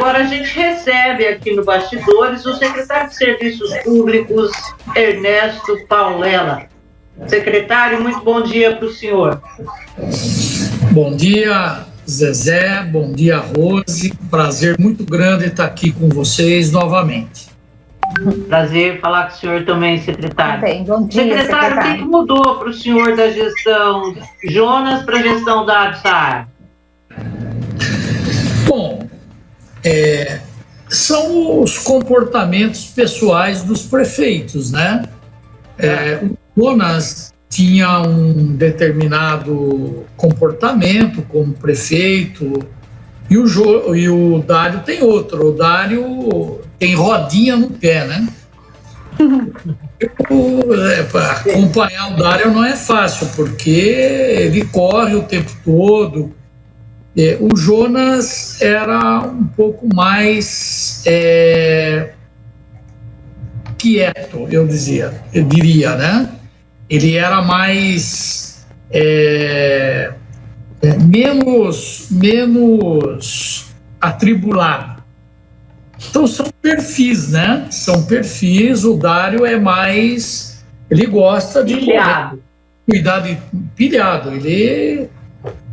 agora a gente recebe aqui no Bastidores o secretário de Serviços Públicos, Ernesto Paulela. Secretário, muito bom dia para o senhor. Bom dia, Zezé, bom dia, Rose. Prazer muito grande estar aqui com vocês novamente. Prazer falar com o senhor também, secretário. Bem, bom dia, secretário, o que mudou para o senhor da gestão Jonas para a gestão da Absar? Bom, são os comportamentos pessoais dos prefeitos, né? O Jonas tinha um determinado comportamento como prefeito e o Dário tem outro. O Dário tem rodinha no pé, né? Para acompanhar o Dário não é fácil, porque ele corre o tempo todo. O Jonas era um pouco mais quieto, eu diria, né? Ele era mais menos atribulado. Então são perfis, né? São perfis. O Dário é mais, ele gosta de cuidar de pilhado. Ele,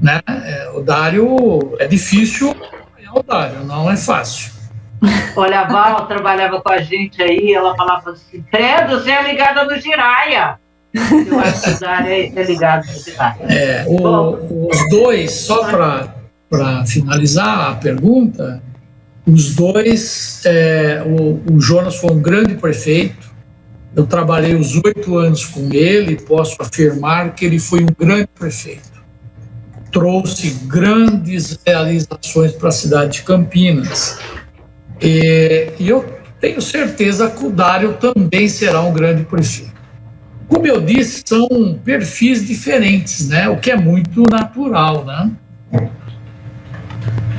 né? O Dário é difícil acompanhar o Dário, não é fácil. Olha, a Val trabalhava com a gente aí, ela falava assim: Credo, você é ligada no Giraia. Eu acho que o Dário é ligado no Giraia. Os dois, só para finalizar a pergunta, os dois, o Jonas foi um grande prefeito. Eu trabalhei os 8 anos com ele e posso afirmar que ele foi um grande prefeito. Trouxe grandes realizações para a cidade de Campinas. E eu tenho certeza que o Dário também será um grande prefeito. Como eu disse, são perfis diferentes, né? O que é muito natural, né?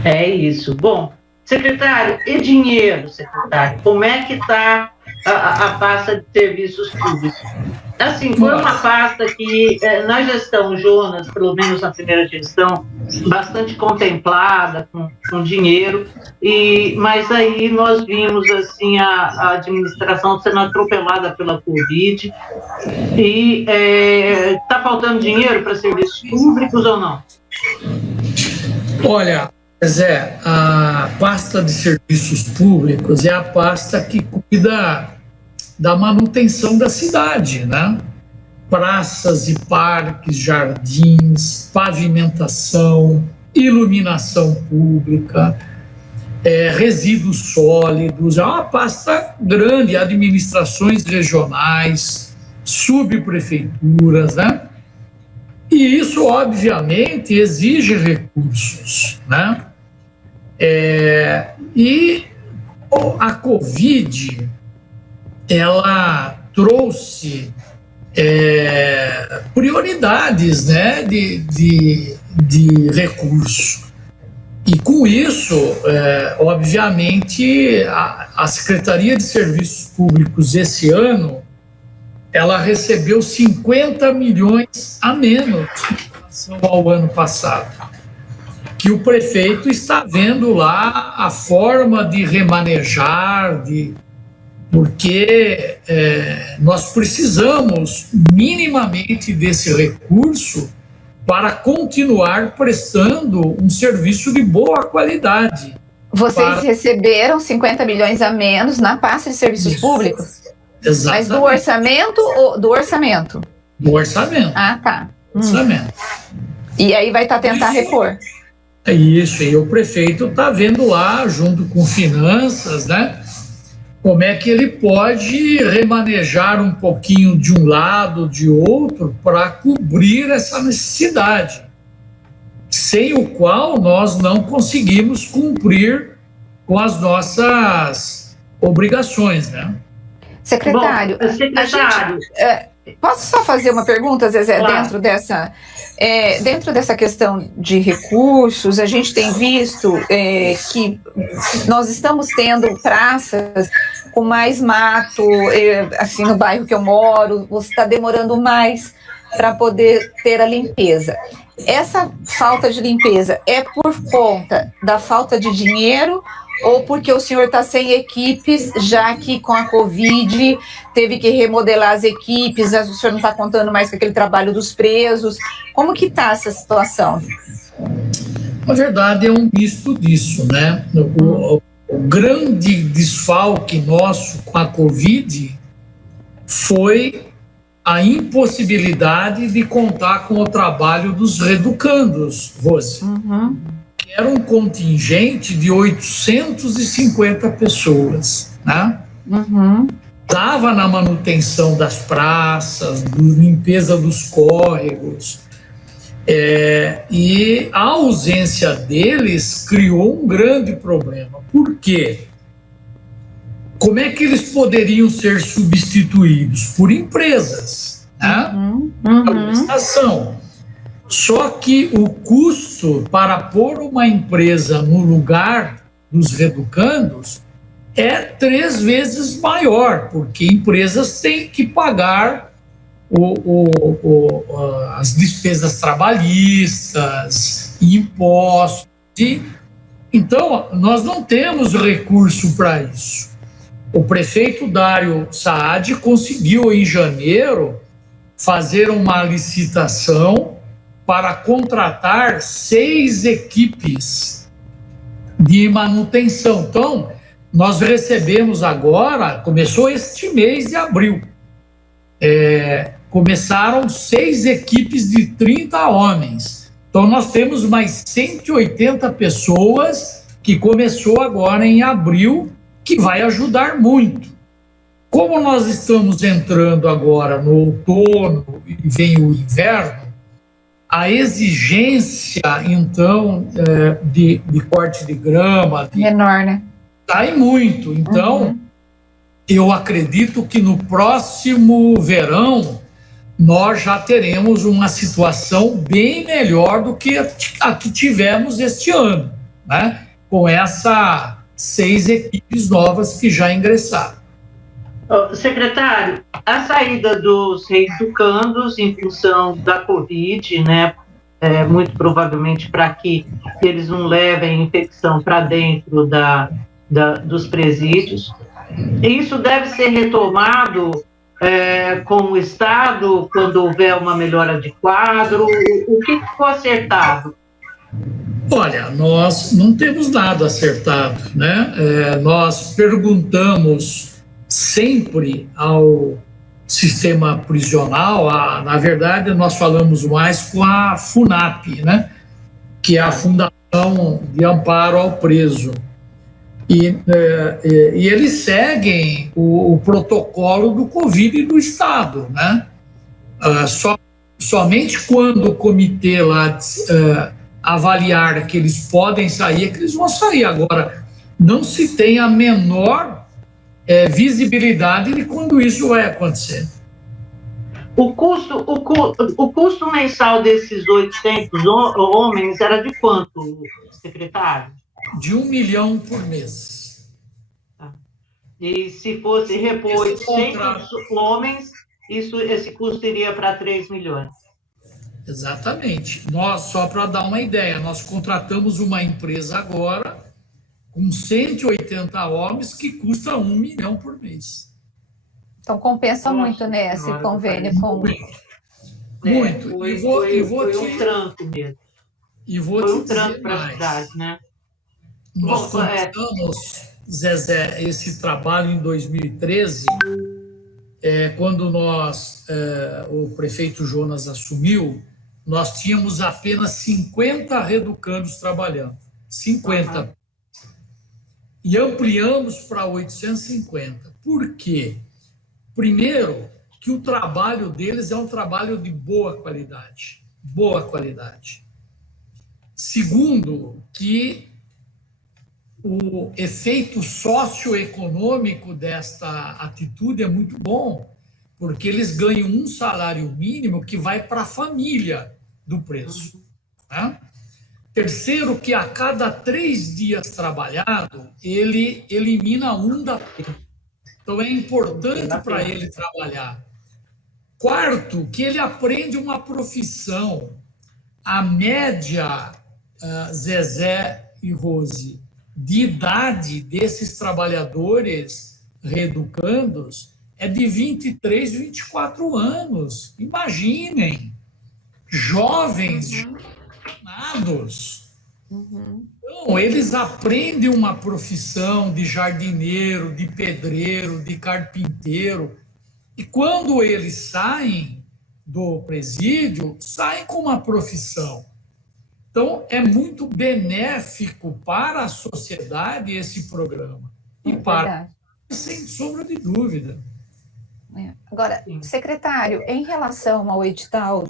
É isso. Bom, secretário, e dinheiro, secretário? Como é que está a pasta de serviços públicos? Assim, foi uma pasta que, na gestão Jonas, pelo menos na primeira gestão, bastante contemplada com dinheiro, mas aí nós vimos assim, a administração sendo atropelada pela Covid, e está faltando dinheiro para serviços públicos ou não? Olha, Zé, a pasta de serviços públicos é a pasta que cuida da manutenção da cidade, né? Praças e parques, jardins, pavimentação, iluminação pública, resíduos sólidos. É uma pasta grande, administrações regionais, subprefeituras, né? E isso, obviamente, exige recursos, né? E a Covid, ela trouxe prioridades, né, de recurso. E com isso, obviamente, a Secretaria de Serviços Públicos esse ano, ela recebeu 50 milhões a menos em relação ao ano passado, que o prefeito está vendo lá a forma de remanejar, porque nós precisamos minimamente desse recurso para continuar prestando um serviço de boa qualidade. Vocês receberam 50 milhões a menos na pasta de serviços públicos? Exatamente. Mas do orçamento ou do orçamento? Do orçamento. Ah, tá. Orçamento. E aí vai tentar repor. É isso, e o prefeito está vendo lá, junto com finanças, né, como é que ele pode remanejar um pouquinho de um lado, de outro, para cobrir essa necessidade, sem o qual nós não conseguimos cumprir com as nossas obrigações, né? Secretário, posso só fazer uma pergunta, Zezé, claro. Dentro dessa questão de recursos, a gente tem visto que nós estamos tendo praças com mais mato, assim, no bairro que eu moro, você está demorando mais para poder ter a limpeza. Essa falta de limpeza é por conta da falta de dinheiro ou porque o senhor está sem equipes, já que com a Covid teve que remodelar as equipes, o senhor não está contando mais com aquele trabalho dos presos? Como que está essa situação? Na verdade, é um misto disso, né? O grande desfalque nosso com a Covid foi a impossibilidade de contar com o trabalho dos reeducandos, Rose. Que era um contingente de 850 pessoas, né? Dava na manutenção das praças, limpeza dos córregos, e a ausência deles criou um grande problema. Por quê? Como é que eles poderiam ser substituídos? Por empresas, né? Por estação. Só que o custo para pôr uma empresa no lugar dos reeducandos é 3 vezes maior, porque empresas têm que pagar as despesas trabalhistas, impostos. Então, nós não temos recurso para isso. O prefeito Dário Saad conseguiu, em janeiro, fazer uma licitação para contratar 6 equipes de manutenção. Então, nós recebemos agora, começou este mês de abril, começaram 6 equipes de 30 homens. Então, nós temos mais 180 pessoas que começou agora em abril, que vai ajudar muito. Como nós estamos entrando agora no outono e vem o inverno, a exigência, então, de corte de grama... menor, né? Cai muito. Então, eu acredito que no próximo verão nós já teremos uma situação bem melhor do que a que tivemos este ano, né? Com essas 6 equipes novas que já ingressaram. Secretário, a saída dos reeducandos em função da Covid, né, muito provavelmente para que eles não levem infecção para dentro dos presídios, isso deve ser retomado com o Estado quando houver uma melhora de quadro. O que ficou acertado? Olha, nós não temos nada acertado, né? Nós perguntamos sempre ao sistema prisional, na verdade nós falamos mais com a FUNAP, né? Que é a Fundação de Amparo ao Preso. E eles seguem o protocolo do Covid do Estado, né? Somente quando o comitê lá avaliar que eles podem sair, é que eles vão sair. Agora, não se tem a menor visibilidade de quando isso vai acontecer. O custo mensal desses 800 homens era de quanto, secretário? De 1 milhão por mês. E se fosse repor 800 homens, esse custo iria para 3 milhões. Exatamente. Nós, só para dar uma ideia, nós contratamos uma empresa agora com 180 homens que custa 1 milhão por mês. Então compensa muito, né, esse convênio com... Muito. Foi um trampo mesmo. E vou foi te um trampo dizer para a mais. cidade, né? Nós começamos, Zezé, esse trabalho em 2013, quando o prefeito Jonas assumiu, nós tínhamos apenas 50 reeducandos trabalhando. 50. E ampliamos para 850. Por quê? Primeiro, que o trabalho deles é um trabalho de boa qualidade. Boa qualidade. Segundo, que o efeito socioeconômico desta atitude é muito bom, porque eles ganham um salário mínimo que vai para a família do preso. Né? Terceiro, que a cada 3 dias trabalhado, ele elimina um da pena. Então, é importante para ele trabalhar. Quarto, que ele aprende uma profissão. A média, Zezé e Rose, de idade desses trabalhadores reeducandos é de 23, 24 anos. Imaginem, jovens, formados. Então, eles aprendem uma profissão de jardineiro, de pedreiro, de carpinteiro, e quando eles saem do presídio, saem com uma profissão. Então, é muito benéfico para a sociedade esse programa. E para, sem sombra de dúvida. Agora, secretário, em relação ao edital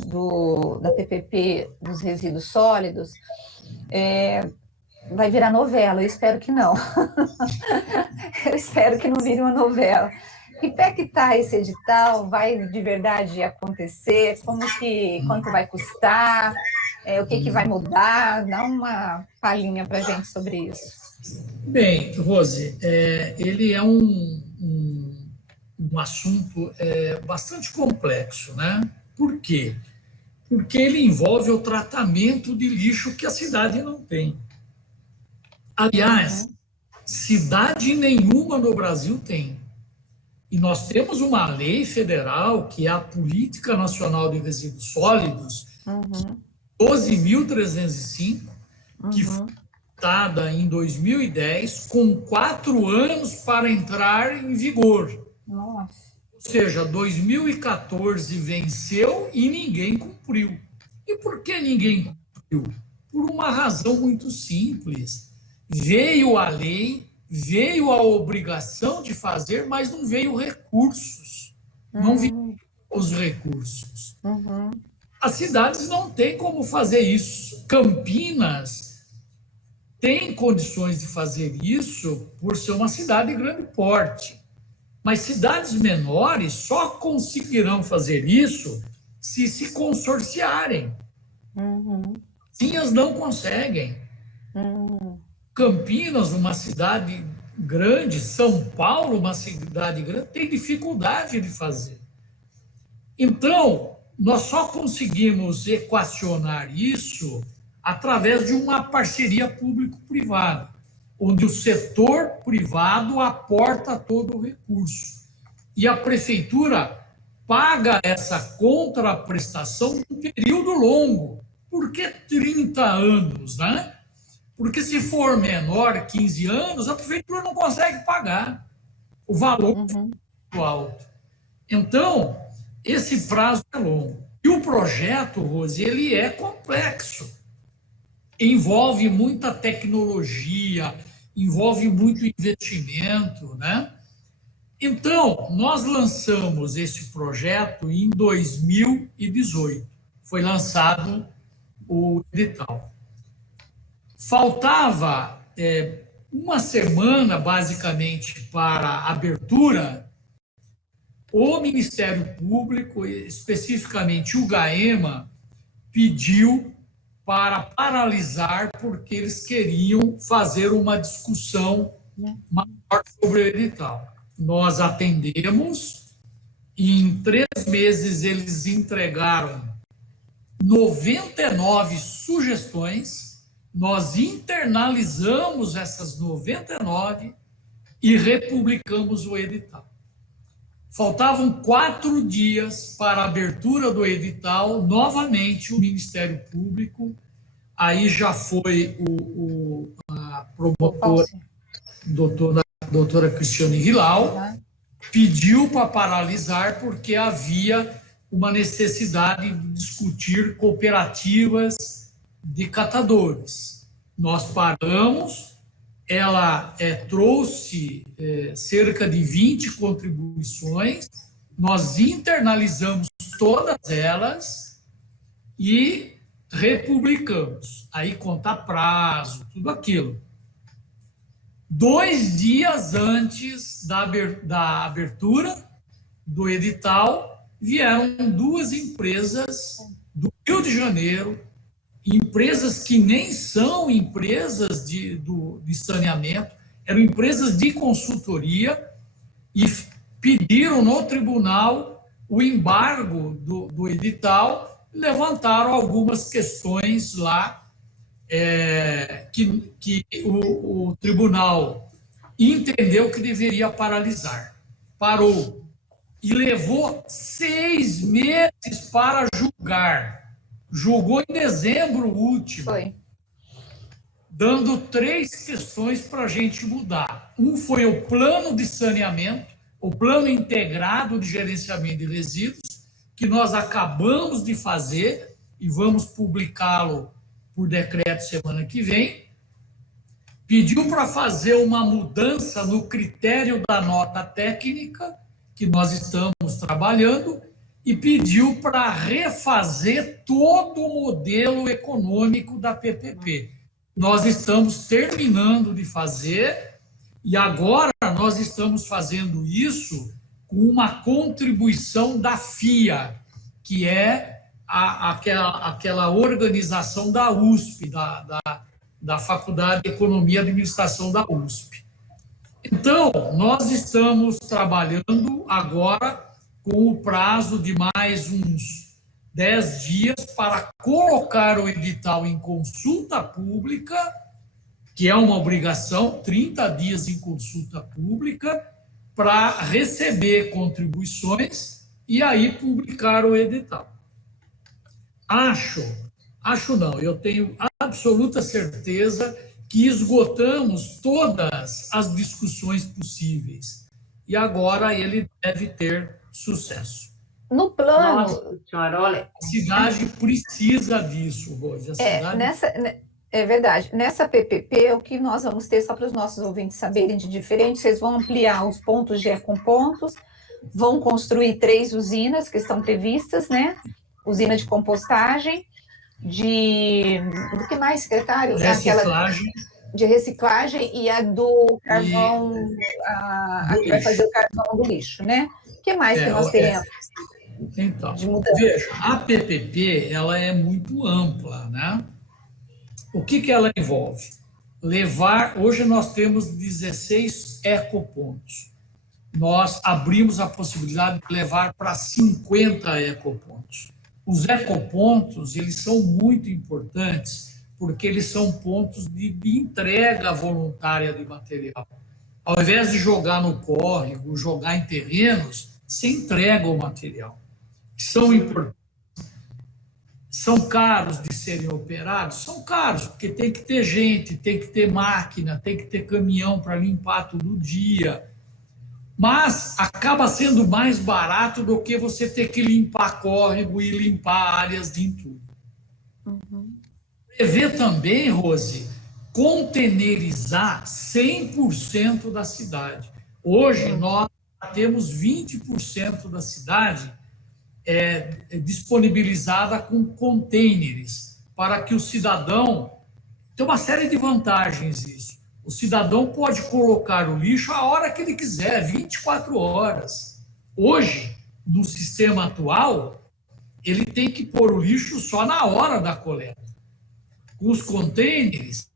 da PPP dos resíduos sólidos, vai virar novela, eu espero que não. Eu espero que não vire uma novela. Que pé que está esse edital? Vai de verdade acontecer? Quanto vai custar? O que vai mudar? Dá uma palhinha para a gente sobre isso. Bem, Rose, ele é um assunto bastante complexo, né? Por quê? Porque ele envolve o tratamento de lixo que a cidade não tem. Aliás, cidade nenhuma no Brasil tem. E nós temos uma lei federal, que é a Política Nacional de Resíduos Sólidos, 12.305, que foi editada em 2010, com 4 anos para entrar em vigor. Nossa. Ou seja, 2014 venceu e ninguém cumpriu. E por que ninguém cumpriu? Por uma razão muito simples. Veio a lei, veio a obrigação de fazer, mas não veio recursos. Não veio os recursos. As cidades não têm como fazer isso. Campinas tem condições de fazer isso por ser uma cidade de grande porte. Mas cidades menores só conseguirão fazer isso se consorciarem. Sim, não conseguem. Campinas, uma cidade grande, São Paulo, uma cidade grande, tem dificuldade de fazer. Então, nós só conseguimos equacionar isso através de uma parceria público-privada, onde o setor privado aporta todo o recurso. E a prefeitura paga essa contraprestação um período longo. Por que 30 anos, né? Porque se for menor, 15 anos, a prefeitura não consegue pagar. O valor é muito alto. Então, esse prazo é longo. E o projeto, Rose, ele é complexo. Envolve muita tecnologia, envolve muito investimento, né? Então, nós lançamos esse projeto em 2018. Foi lançado o edital. Faltava uma semana, basicamente, para a abertura. O Ministério Público, especificamente o GAEMA, pediu para paralisar, porque eles queriam fazer uma discussão maior sobre o edital. Nós atendemos, e em 3 meses eles entregaram 99 sugestões. Nós internalizamos essas 99 e republicamos o edital. Faltavam 4 dias para a abertura do edital. Novamente, o Ministério Público, aí já foi a promotora, doutora Cristiane Hilal, pediu para paralisar porque havia uma necessidade de discutir cooperativas de catadores. Nós paramos, ela trouxe cerca de 20 contribuições, nós internalizamos todas elas e republicamos. Aí conta prazo, tudo aquilo. 2 dias antes da abertura do edital, vieram 2 empresas do Rio de Janeiro, empresas que nem são empresas de saneamento, eram empresas de consultoria, e pediram no tribunal o embargo do edital, levantaram algumas questões lá que o tribunal entendeu que deveria paralisar. Parou. E levou 6 meses para julgar. Julgou em dezembro último. Foi. Dando 3 questões para a gente mudar. Um foi o plano de saneamento, o plano integrado de gerenciamento de resíduos, que nós acabamos de fazer e vamos publicá-lo por decreto semana que vem. Pediu para fazer uma mudança no critério da nota técnica, que nós estamos trabalhando, e pediu para refazer todo o modelo econômico da PPP. Nós estamos terminando de fazer, e agora nós estamos fazendo isso com uma contribuição da FIA, que é aquela organização da USP, da Faculdade de Economia e Administração da USP. Então, nós estamos trabalhando agora com o prazo de mais uns 10 dias para colocar o edital em consulta pública, que é uma obrigação, 30 dias em consulta pública, para receber contribuições e aí publicar o edital. Acho não, eu tenho absoluta certeza que esgotamos todas as discussões possíveis e agora ele deve ter sucesso. No plano... Nossa senhora, olha... A cidade precisa disso, Rose. É verdade. Nessa PPP, o que nós vamos ter, só para os nossos ouvintes saberem de diferente, vocês vão ampliar os pontos de ecopontos, vão construir 3 usinas que estão previstas, né? Usina de compostagem, do que mais, secretário? Reciclagem. De reciclagem e a do carvão, a que vai fazer o carvão do lixo, né? O que mais que nós teremos? Então, veja, a PPP, ela é muito ampla, né? O que ela envolve? Hoje nós temos 16 ecopontos. Nós abrimos a possibilidade de levar para 50 ecopontos. Os ecopontos, eles são muito importantes, porque eles são pontos de entrega voluntária de material. Ao invés de jogar no córrego, jogar em terrenos, você entrega o material. São importantes. São caros de serem operados? São caros, porque tem que ter gente, tem que ter máquina, tem que ter caminhão para limpar todo dia. Mas acaba sendo mais barato do que você ter que limpar córrego e limpar áreas de entulho. Prevê também, Rose, containerizar 100% da cidade. Hoje, nós temos 20% da cidade disponibilizada com containers, para que o cidadão... Tem uma série de vantagens isso. O cidadão pode colocar o lixo a hora que ele quiser, 24 horas. Hoje, no sistema atual, ele tem que pôr o lixo só na hora da coleta. Com os containers,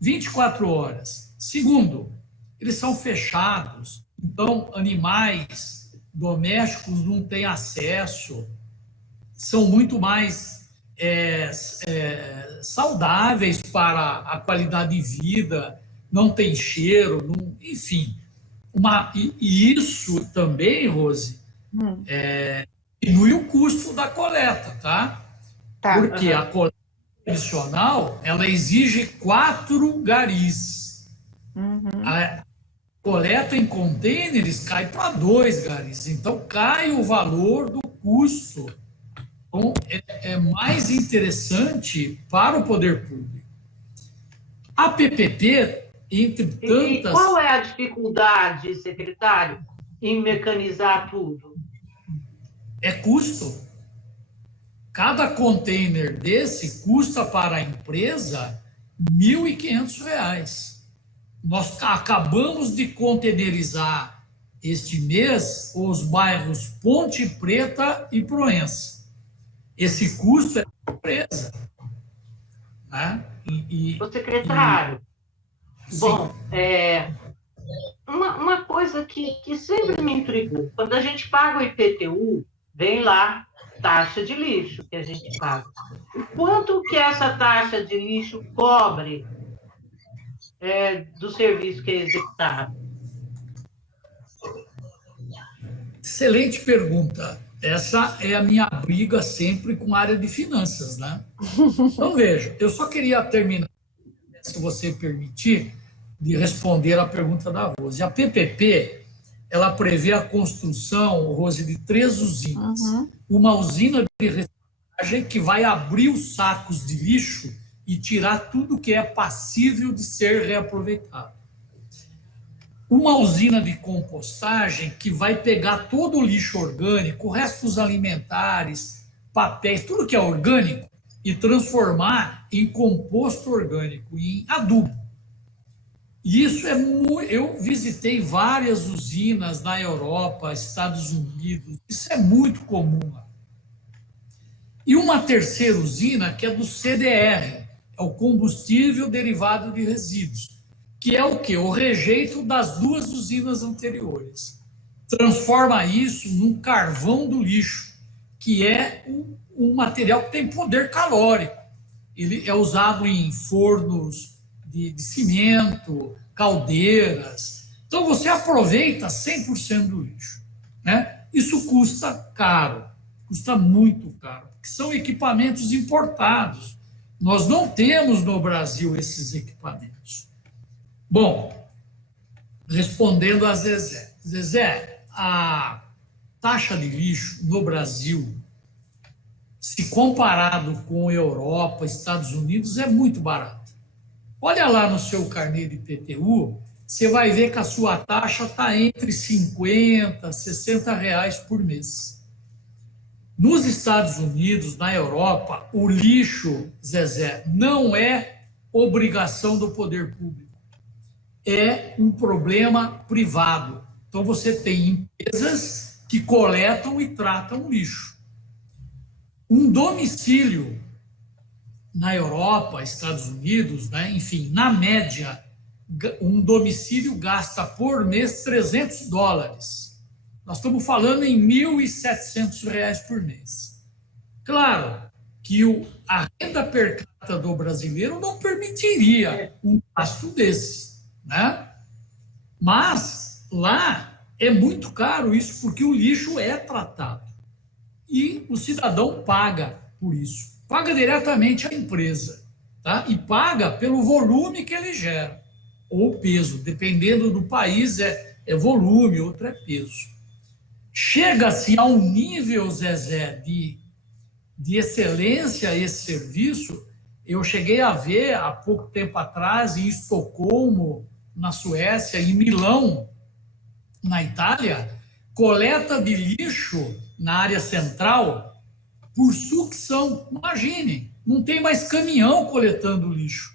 24 horas. Segundo, eles são fechados, então animais domésticos não têm acesso, são muito mais saudáveis para a qualidade de vida, não tem cheiro, enfim. E isso também, Rose, diminui o custo da coleta, tá? Porque a coleta tradicional, ela exige 4 garis. A coleta em contêineres cai para 2 garis. Então, cai o valor do custo. Então, é mais interessante para o poder público. A PPP, entre tantas... E qual é a dificuldade, secretário, em mecanizar tudo? É custo. Cada container desse custa para a empresa R$ 1.500. Nós acabamos de containerizar este mês os bairros Ponte Preta e Proença. Esse custo é da empresa. Né? Ô, secretário, bom, uma coisa que sempre me intrigou, quando a gente paga o IPTU, vem lá, taxa de lixo que a gente paga. Quanto que essa taxa de lixo cobre do serviço que é executado? Excelente pergunta. Essa é a minha briga sempre com a área de finanças, né? Então, veja, eu só queria terminar, se você permitir, de responder a pergunta da Rose. A PPP, ela prevê a construção, Rose, de 3 usinas. Uma usina de reciclagem que vai abrir os sacos de lixo e tirar tudo que é passível de ser reaproveitado. Uma usina de compostagem que vai pegar todo o lixo orgânico, restos alimentares, papéis, tudo que é orgânico, e transformar em composto orgânico, em adubo. E isso é muito. Eu visitei várias usinas na Europa, Estados Unidos, isso é muito comum lá. E uma terceira usina, que é do CDR, é o combustível derivado de resíduos, que é o quê? O rejeito das 2 usinas anteriores. Transforma isso num carvão do lixo, que é um material que tem poder calórico. Ele é usado em fornos de cimento, caldeiras. Então, você aproveita 100% do lixo, né? Isso custa caro, custa muito caro, porque são equipamentos importados. Nós não temos no Brasil esses equipamentos. Bom, respondendo a Zezé. Zezé, a taxa de lixo no Brasil, se comparado com Europa, Estados Unidos, é muito barata. Olha lá no seu carnê de IPTU, você vai ver que a sua taxa está entre 50 e 60 reais por mês. Nos Estados Unidos, na Europa, o lixo, Zezé, não é obrigação do poder público. É um problema privado. Então, você tem empresas que coletam e tratam lixo. Um domicílio na Europa, Estados Unidos, né, enfim, na média, um domicílio gasta por mês $300. Nós estamos falando em R$ 1.700 por mês. Claro que a renda per capita do brasileiro não permitiria um gasto desse, né? Mas lá é muito caro isso, porque o lixo é tratado. E o cidadão paga por isso. Paga diretamente à empresa, tá? E paga pelo volume que ele gera, ou peso, dependendo do país é volume, outro é peso. Chega-se a um nível, Zezé, de excelência esse serviço. Eu cheguei a ver há pouco tempo atrás em Estocolmo, na Suécia, em Milão, na Itália, coleta de lixo na área central por sucção. Imagine, não tem mais caminhão coletando lixo.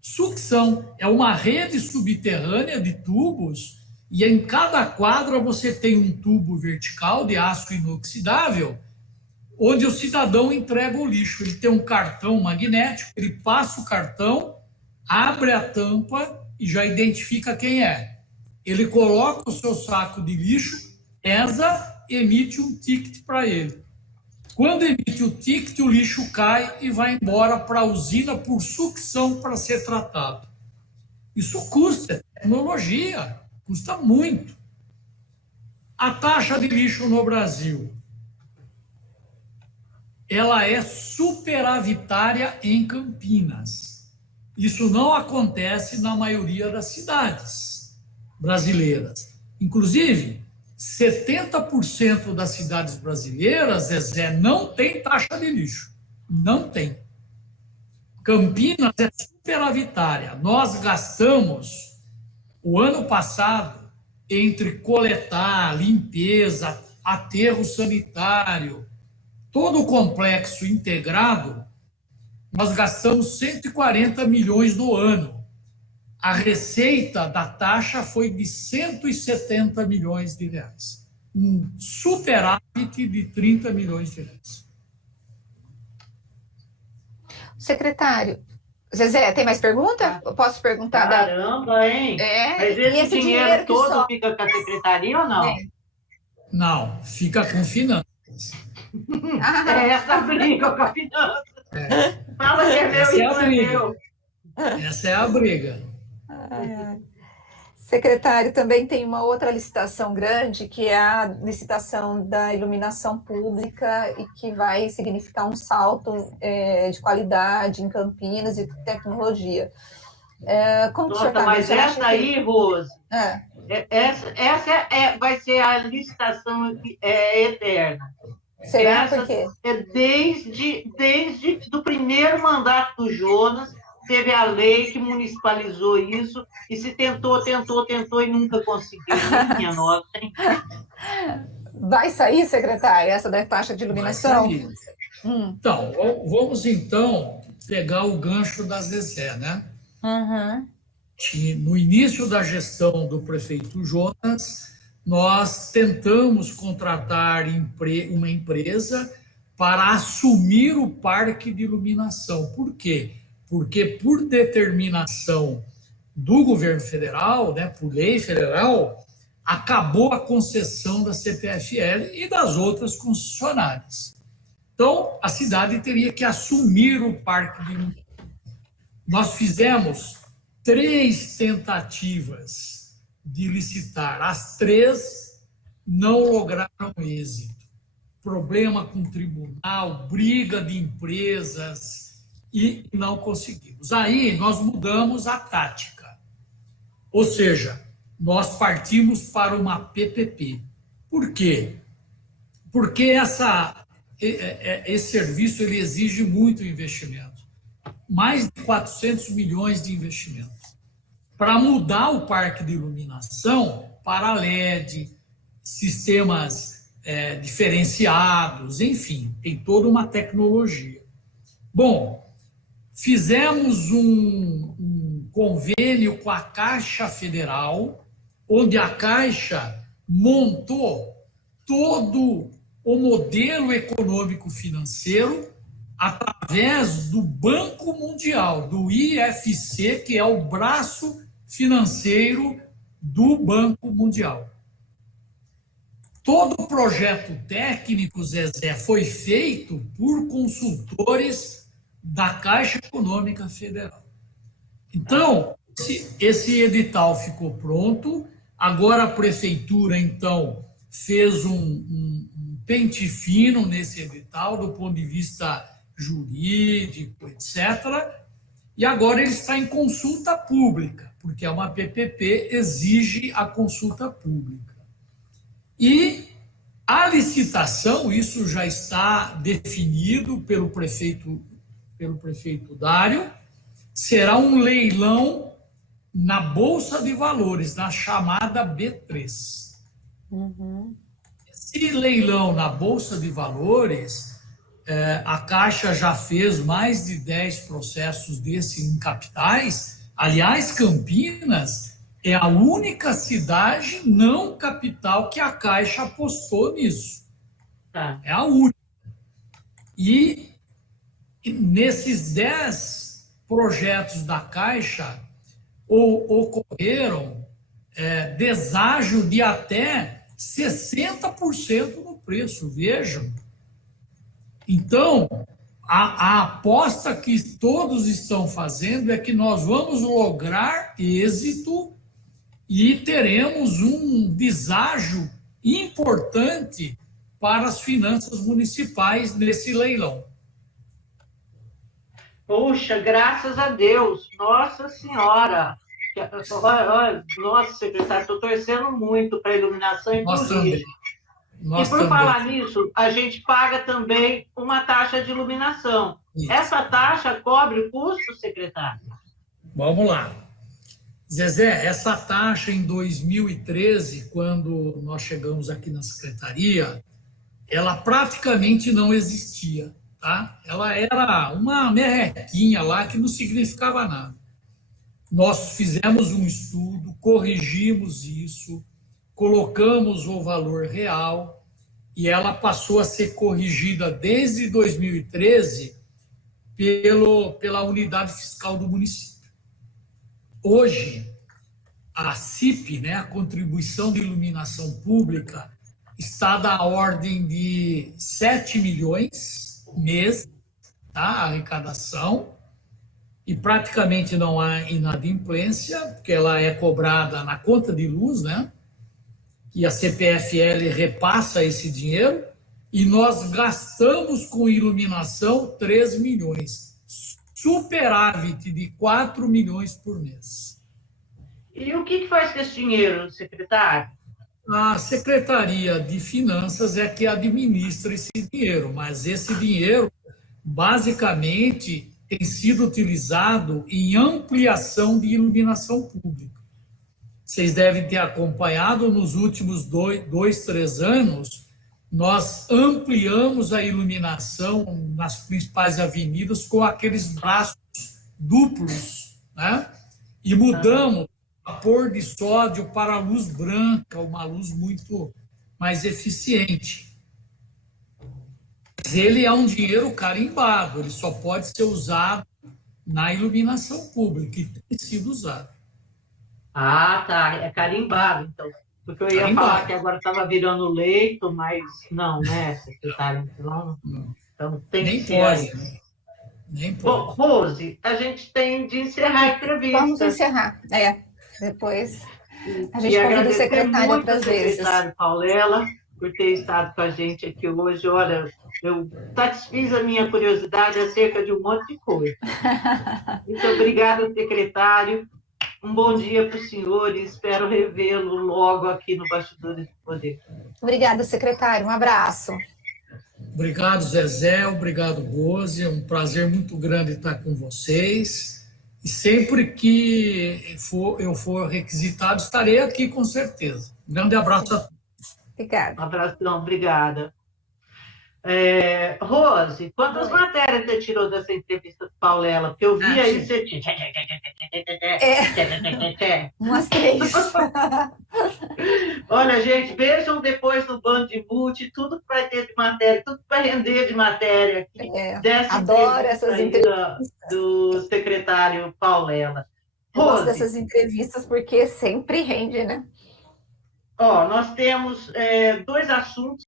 Sucção é uma rede subterrânea de tubos e em cada quadra você tem um tubo vertical de aço inoxidável onde o cidadão entrega o lixo. Ele tem um cartão magnético, ele passa o cartão, abre a tampa e já identifica quem é. Ele coloca o seu saco de lixo, pesa, emite um ticket para ele. Quando emite o ticket, o lixo cai e vai embora para a usina por sucção para ser tratado. Isso custa tecnologia, custa muito. A taxa de lixo no Brasil, ela é superavitária em Campinas. Isso não acontece na maioria das cidades brasileiras. Inclusive, 70% das cidades brasileiras, Zezé, não tem taxa de lixo. Não tem. Campinas é superavitária. Nós gastamos, o ano passado, entre coletar, limpeza, aterro sanitário, todo o complexo integrado, nós gastamos 140 milhões no ano. A receita da taxa foi de 170 milhões de reais. Um superávit de 30 milhões de reais. Secretário, Zezé, tem mais pergunta? Eu posso perguntar? Caramba, hein? Mas esse dinheiro todo fica com a secretaria ou não? Não, fica com finanças. É essa a briga com a finança. Fala que é meu e não é meu. Essa é a briga. Secretário, também tem uma outra licitação grande, que é a licitação da iluminação pública e que vai significar um salto de qualidade em Campinas e tecnologia. Como Nossa, mas essa aí, Rose, essa vai ser a licitação eterna. Será? Essa Por quê? Desde do primeiro mandato do Jonas, teve a lei que municipalizou isso, e se tentou e nunca conseguiu. Minha nossa, hein? Vai sair, secretário, essa da taxa de iluminação? Vai sair. Então, vamos então pegar o gancho da Zezé, né? Uhum. No início da gestão do prefeito Jonas, nós tentamos contratar uma empresa para assumir o parque de iluminação. Por quê? Porque, por determinação do governo federal, né, por lei federal, acabou a concessão da CPFL e das outras concessionárias. Então, a cidade teria que assumir o parque de iluminação. Nós fizemos 3 tentativas de licitar. As 3 não lograram êxito. Problema com o tribunal, briga de empresas, e não conseguimos. Aí nós mudamos a tática. Ou seja, nós partimos para uma PPP. Por quê? Porque esse serviço ele exige muito investimento. Mais de 400 milhões de investimento. Para mudar o parque de iluminação para LED, sistemas diferenciados, enfim, tem toda uma tecnologia. Bom, fizemos um convênio com a Caixa Federal, onde a Caixa montou todo o modelo econômico-financeiro através do Banco Mundial, do IFC, que é o braço financeiro do Banco Mundial. Todo o projeto técnico, Zezé, foi feito por consultores da Caixa Econômica Federal. Então, esse edital ficou pronto, agora a prefeitura, então, fez um pente fino nesse edital, do ponto de vista jurídico, etc., e agora ele está em consulta pública, porque é uma PPP, exige a consulta pública. E a licitação, isso já está definido pelo prefeito Dário, será um leilão na Bolsa de Valores, na chamada B3. Uhum. Esse leilão na Bolsa de Valores, a Caixa já fez mais de 10 processos desse em capitais. Aliás, Campinas é a única cidade não capital que a Caixa apostou nisso. É a única. E nesses 10 projetos da Caixa ocorreram deságio de até 60% no preço, vejam. Então, a aposta que todos estão fazendo é que nós vamos lograr êxito e teremos um deságio importante para as finanças municipais nesse leilão. Puxa, graças a Deus, Nossa Senhora. Nossa, secretário, estou torcendo muito para a iluminação, inclusive. E por falar nisso, a gente paga também uma taxa de iluminação. Isso. Essa taxa cobre o custo, secretário? Vamos lá. Zezé, essa taxa em 2013, quando nós chegamos aqui na secretaria, ela praticamente não existia, tá? Ela era uma merrequinha lá que não significava nada. Nós fizemos um estudo, corrigimos isso, colocamos o valor real e ela passou a ser corrigida desde 2013 pela unidade fiscal do município. Hoje, a CIP, né, a Contribuição de Iluminação Pública, está da ordem de 7 milhões mês, tá? A arrecadação, e praticamente não há inadimplência, porque ela é cobrada na conta de luz, né? E a CPFL repassa esse dinheiro, e nós gastamos com iluminação 3 milhões, superávit de 4 milhões por mês. E o que faz com esse dinheiro, secretário? A Secretaria de Finanças é que administra esse dinheiro, mas esse dinheiro, basicamente, tem sido utilizado em ampliação de iluminação pública. Vocês devem ter acompanhado nos últimos 3 anos, nós ampliamos a iluminação nas principais avenidas com aqueles braços duplos, né? E mudamos a pôr de sódio para a luz branca, uma luz muito mais eficiente. Mas ele é um dinheiro carimbado, ele só pode ser usado na iluminação pública, e tem sido usado. Ah, tá, é carimbado, então. Porque eu ia falar que agora estava virando leito, mas não, né, secretário? Não. Então tem Nem que ser. Pode, né? Nem pode. Bom, Rose, a gente tem de encerrar a entrevista. Vamos encerrar, depois a gente convida o secretário outras vezes. Secretário Paulela, por ter estado com a gente aqui hoje. Olha, eu satisfiz a minha curiosidade acerca de um monte de coisa. Muito obrigada, secretário. Um bom dia para o senhor e espero revê-lo logo aqui no Bastidores do Poder. Obrigada, secretário. Um abraço. Obrigado, Zezé. Obrigado, Rose. É um prazer muito grande estar com vocês. E sempre que eu for requisitado, estarei aqui com certeza. Um grande abraço a todos. Obrigada. Um abração, obrigada. Rose, quantas matérias você tirou dessa entrevista com Paulela? Porque eu vi aí você... Umas 3. Olha, gente, vejam depois no Band Multi tudo que vai ter de matéria, tudo que vai render de matéria aqui. Adoro essas entrevistas. Do secretário Paulela. Eu gosto dessas entrevistas porque sempre rende, né? Nós temos 2 assuntos